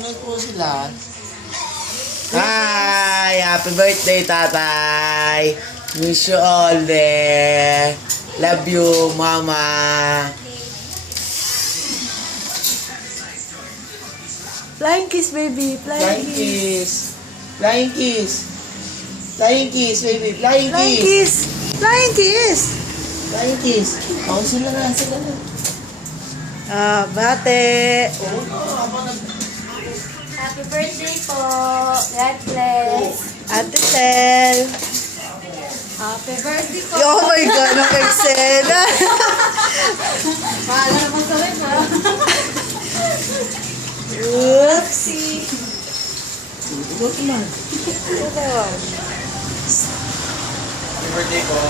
Tingnan po sila. Hi! Happy birthday, tatay! Wish you all the love you, mama! Flying kiss, baby. Flying kiss! Flying kiss! Flying kiss, baby! Flying Flying kiss! kiss. Flying kiss. Flying kiss! Oh, sila na, sila na. Bate. Oo na, habang Happy birthday po. God bless. Ate Sel. Happy birthday po. Oh my God, ang eksena. Paala naman sa rin ha. Oopsie. Huwag naman. Happy birthday po.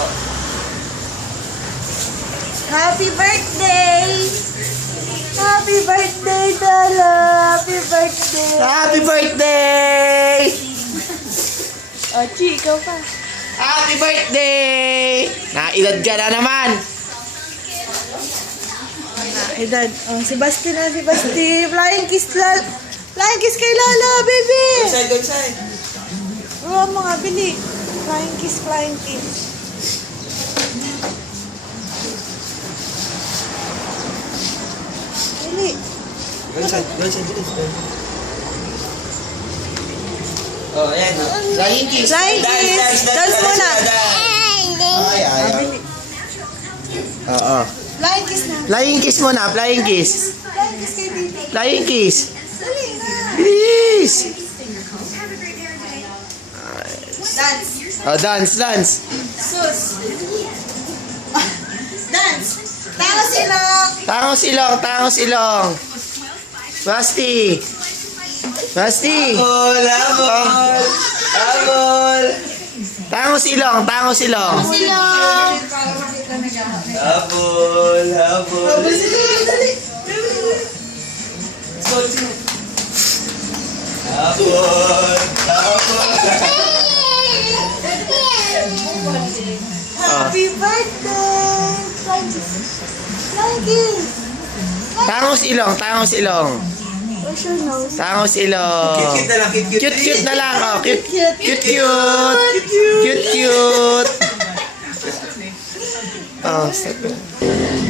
Happy birthday. Happy birthday, Dala. Happy birthday. Happy birthday! Oh, Chi, ikaw pa. Happy birthday! Nailad ka na naman! Edad. Oh, si Basti na, si Basti. Flying kiss, Flying kiss kay Lala, baby. Go inside. Oo, mga bili. Flying kiss, flying kiss. Bili. Go inside. Oh, ayan. Flying kiss! Flying kiss. Dance muna. Ay, ayaw. Bili. Oo. Flying kiss na. Flying kiss muna, flying kiss. Flying kiss kay baby. Flying kiss. Dali na. Bilis! Dance. Oh, dance, dance. Sus. Dance. Tangos ilong. Tangos ilong, tangos ilong. Basti. Basti. Habol, habol. Habol. Tangos ilong, tangos ilong. Ilong. Habol, habol. Habol, habol. Happy birthday. Flying kiss. Flying kiss. Tangos ilong, tangos ilong. Where's your nose? Tangos ilong. Cute na lang, cute. Cute na lang. Oh, cute, Cute. cute. Oh, stop.